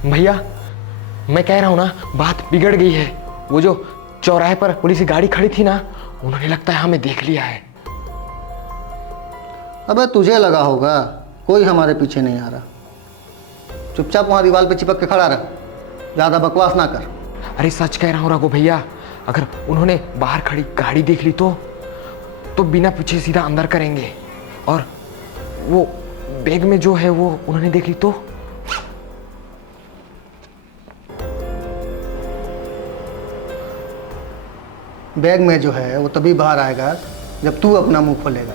भैया मैं कह रहा हूँ ना, बात बिगड़ गई है। वो जो चौराहे पर पुलिस की गाड़ी खड़ी थी ना, उन्होंने लगता है हमें देख लिया है। अबे तुझे लगा होगा, कोई हमारे पीछे नहीं आ रहा। चुपचाप वहां दीवार पे चिपक के खड़ा रह, ज्यादा बकवास ना कर। अरे सच कह रहा हूँ रघु भैया, अगर उन्होंने बाहर खड़ी गाड़ी देख ली तो बिना पूछे सीधा अंदर करेंगे। और वो बैग में जो है वो उन्होंने देख ली तो बैग में जो है वो तभी बाहर आएगा जब तू अपना मुंह खोलेगा।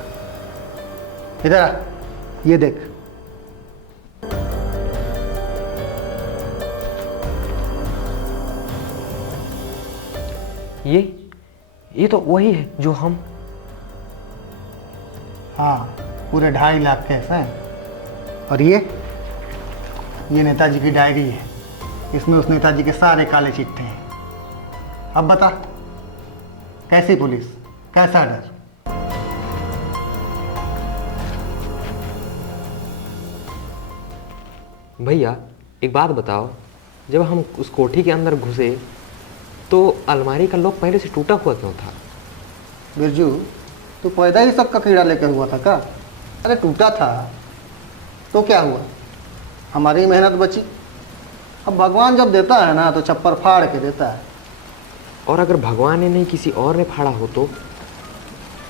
इधर आ, ये देख। ये तो वही है जो हम। हाँ, पूरे 2.5 लाख के हैं। और ये नेताजी की डायरी है, इसमें उस नेताजी के सारे काले चिट्ठे हैं। अब बता, कैसी पुलिस, कैसा डर? भैया एक बात बताओ, जब हम उस कोठी के अंदर घुसे तो अलमारी का लॉक पहले से टूटा हुआ क्यों था? बिरजू, तू पैदा ही सबका कीड़ा लेकर हुआ था क्या? अरे टूटा था तो क्या हुआ, हमारी मेहनत बची। अब भगवान जब देता है ना तो छप्पर फाड़ के देता है। और अगर भगवान ने नहीं किसी और ने फाड़ा हो तो?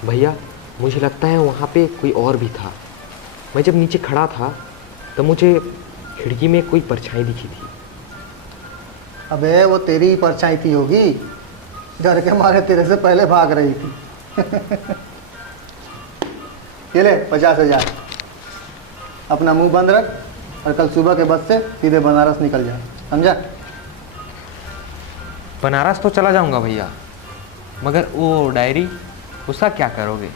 भैया मुझे लगता है वहाँ पे कोई और भी था। मैं जब नीचे खड़ा था तो मुझे खिड़की में कोई परछाई दिखी थी। अबे वो तेरी ही परछाई थी होगी, डर के मारे तेरे से पहले भाग रही थी। ये ले 50,000, अपना मुंह बंद रख और कल सुबह के बस से सीधे बनारस निकल जाए, समझा? बनारस तो चला जाऊंगा भैया, मगर वो डायरी, उसका क्या करोगे?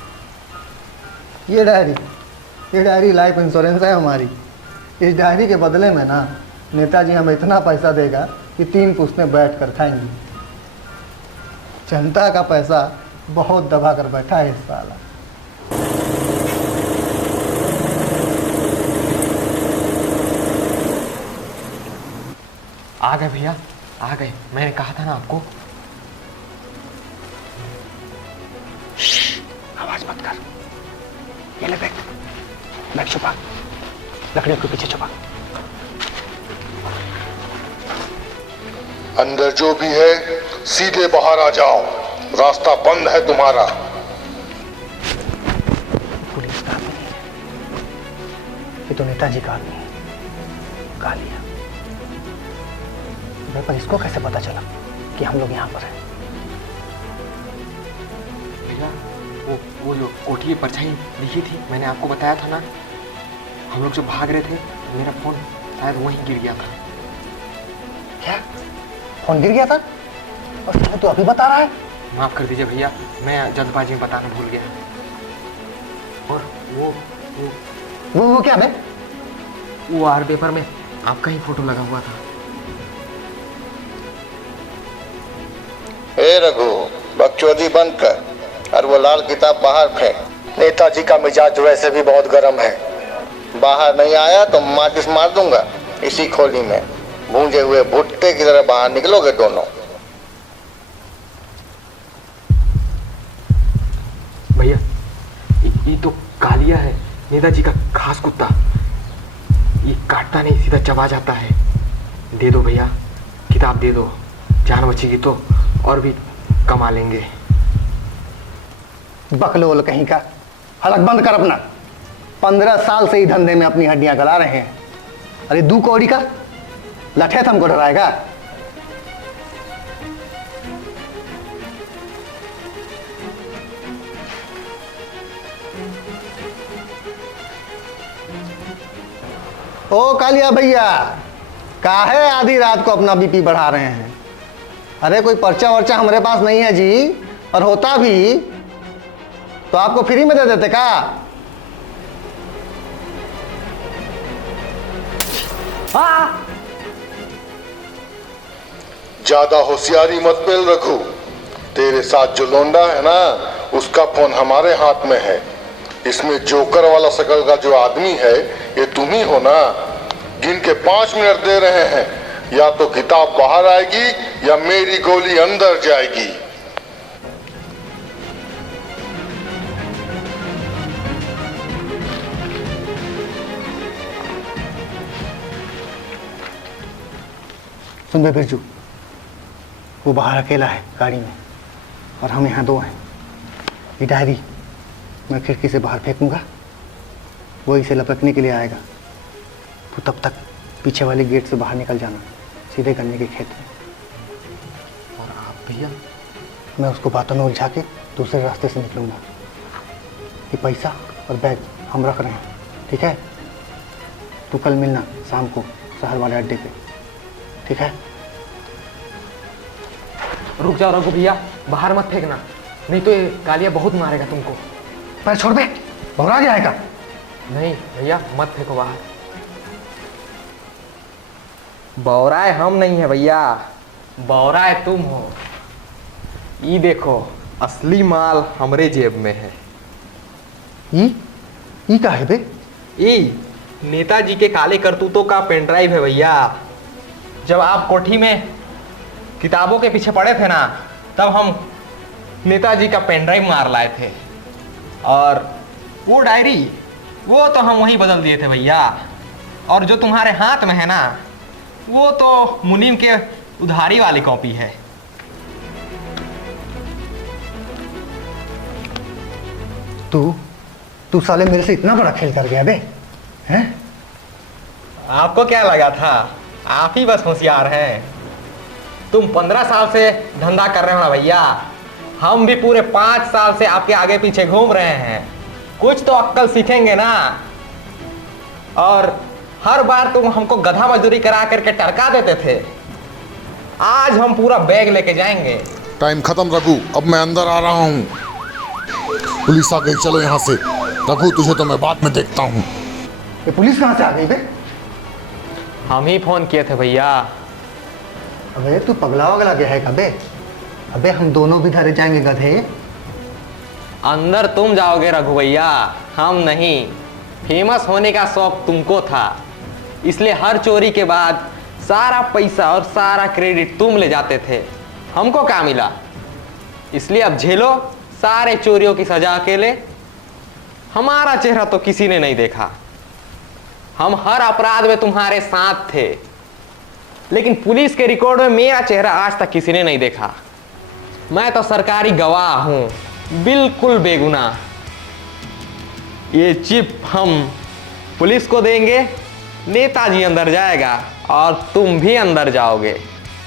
ये डायरी लाइफ इंश्योरेंस है हमारी। इस डायरी के बदले में ना नेताजी हमें इतना पैसा देगा कि 3 पुश्तें बैठ कर खाएंगी। जनता का पैसा बहुत दबा कर बैठा है इस साला। आ गए भैया, आ गए। मैंने कहा था ना आपको। आवाज मत कर। ये ले बैग छुपा, लकड़ियों के पीछे छुपा। अंदर जो भी है सीधे बाहर आ जाओ, रास्ता बंद है तुम्हारा। पुलिस का आदमी है, ये तो नेताजी का आदमी है, कालिया। पर इसको कैसे पता चला कि हम लोग यहाँ पर हैं? भैया वो जो कोठी की परछाई दिखी थी, मैंने आपको बताया था ना, हम लोग जब भाग रहे थे मेरा फोन शायद वहीं गिर गया था। क्या फोन गिर गया था? और साला तू अभी बता रहा है? माफ कर दीजिए भैया, मैं जल्दबाजी में बताना भूल गया। और वो क्या बे? वो वार पेपर में आपका ही फोटो लगा हुआ था। ए रघु, बकचोदी बंद कर और वो लाल किताब बाहर फेंक। नेताजी का मिजाज वैसे भी बहुत गर्म है, बाहर नहीं आया तो माचिस मार दूंगा इसी खोली में। भूंजे हुए भुट्टे की तरह बाहर निकलोगे दोनों। भैया ये तो कालिया है, नेताजी का खास कुत्ता। ये काटता नहीं, सीधा चबा जाता है। दे दो भैया, किताब दे दो, जान बचेगी तो और भी कमा लेंगे। बकलोल कहीं का, हलक बंद कर अपना। 15 साल से ही धंधे में अपनी हड्डियां गला रहे हैं। अरे 2 कौड़ी का लठेत हमको डराएगा? ओ कालिया भैया, काहे आधी रात को अपना बीपी बढ़ा रहे हैं? अरे कोई पर्चा वर्चा हमारे पास नहीं है जी, और होता भी तो आपको फ्री में दे देते का? ज्यादा होशियारी मत पेल रघु। तेरे साथ जो लोंडा है ना, उसका फोन हमारे हाथ में है। इसमें जोकर वाला शकल का जो आदमी है ये तुम ही हो ना। गिन के 5 मिनट दे रहे हैं, या तो किताब बाहर आएगी या मेरी गोली अंदर जाएगी। सुन बे बिरजू, वो बाहर अकेला है गाड़ी में और हम यहाँ दो हैं। ये डायरी मैं खिड़की से बाहर फेंकूंगा, वो इसे लपकने के लिए आएगा। तो तब तक पीछे वाले गेट से बाहर निकल जाना, सीधे गन्ने के खेत में। और आप भैया? मैं उसको बातों में उलझा के दूसरे रास्ते से निकलूंगा। ये पैसा और बैग हम रख रहे हैं, ठीक है? तू कल मिलना शाम को शहर वाले अड्डे पे, ठीक है? रुक जाओ रघु भैया, बाहर मत फेंकना, नहीं तो ये कालिया बहुत मारेगा तुमको। पर छोड़ बे, भौरा जाएगा। नहीं भैया, मत फेंको बाहर। बौराए हम नहीं है भैया, बौराए तुम हो। ये देखो, असली माल हमरे जेब में है। ई का है बे? ई नेताजी के काले करतूतों का पेन ड्राइव है भैया। जब आप कोठी में किताबों के पीछे पड़े थे ना, तब हम नेताजी का पेन ड्राइव मार लाए थे। और वो डायरी, वो तो हम वहीं बदल दिए थे भैया। और जो तुम्हारे हाथ में है ना, वो तो मुनीम के उधारी वाली कॉपी है। तू साले मेरे से इतना बड़ा खेल कर गया बे, हैं? आपको क्या लगा था? आप ही बस होशियार हैं। तुम 15 साल से धंधा कर रहे हो ना भैया, हम भी पूरे 5 साल से आपके आगे पीछे घूम रहे हैं। कुछ तो अक्ल सीखेंगे ना। और हर बार तुम हमको गधा मजदूरी करा करके टरका देते थे। आज हम पूरा बैग लेके जाएंगे। टाइम खत्म रघु, अब मैं अंदर आ रहा हूँ। पुलिस आ गई, चलो यहाँ से। रघु, तुझे तो मैं बाद में देखता हूँ। ये पुलिस कहाँ से आ गई बे? हम ही फोन किए थे भैया। अबे तू पगला वगला गया है कबे? अबे हम दोनों भी धरे जाएंगे गधे। अंदर तुम जाओगे रघु भैया, हम नहीं। फेमस होने का शौक तुमको था, इसलिए हर चोरी के बाद सारा पैसा और सारा क्रेडिट तुम ले जाते थे। हमको क्या मिला? इसलिए अब झेलो सारे चोरियों की सजा अकेले। हमारा चेहरा तो किसी ने नहीं देखा। हम हर अपराध में तुम्हारे साथ थे, लेकिन पुलिस के रिकॉर्ड में मेरा चेहरा आज तक किसी ने नहीं देखा। मैं तो सरकारी गवाह हूं, बिल्कुल बेगुनाह। ये चिप हम पुलिस को देंगे, नेताजी अंदर जाएगा और तुम भी अंदर जाओगे।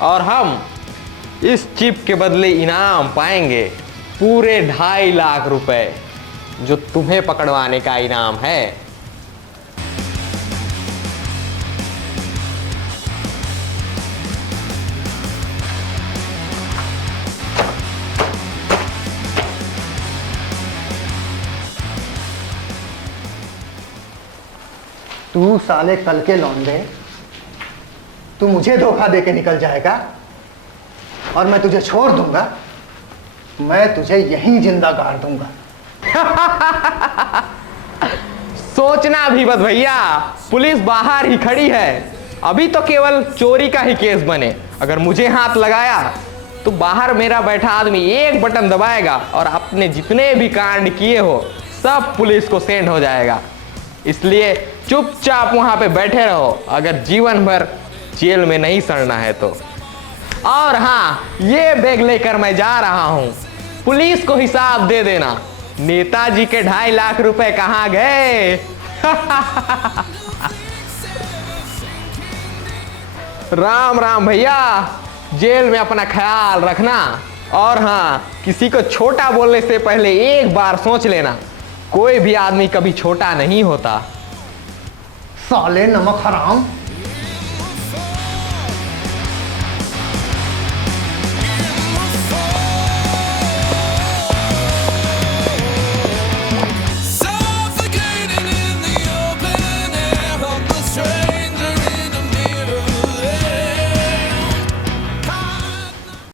और हम इस चिप के बदले इनाम पाएंगे पूरे 2.5 लाख रुपए, जो तुम्हें पकड़वाने का इनाम है। तू साले कल के लौंडे, तू मुझे धोखा देके निकल जाएगा और मैं तुझे छोड़ दूंगा। मैं तुझे यहीं जिंदा गाड़ दूंगा। सोचना भी मत भैया, पुलिस बाहर ही खड़ी है। अभी तो केवल चोरी का ही केस बने, अगर मुझे हाथ लगाया तो बाहर मेरा बैठा आदमी एक बटन दबाएगा और अपने जितने भी कांड किए हो सब पुलिस को सेंड हो जाएगा। इसलिए चुपचाप वहां पे बैठे रहो, अगर जीवन भर जेल में नहीं सड़ना है तो। और हाँ, ये बैग लेकर मैं जा रहा हूं, पुलिस को हिसाब दे देना, नेताजी के 2.5 लाख रुपए कहां गए। राम राम भैया, जेल में अपना ख्याल रखना। और हाँ, किसी को छोटा बोलने से पहले एक बार सोच लेना, कोई भी आदमी कभी छोटा नहीं होता। साले नमक हराम।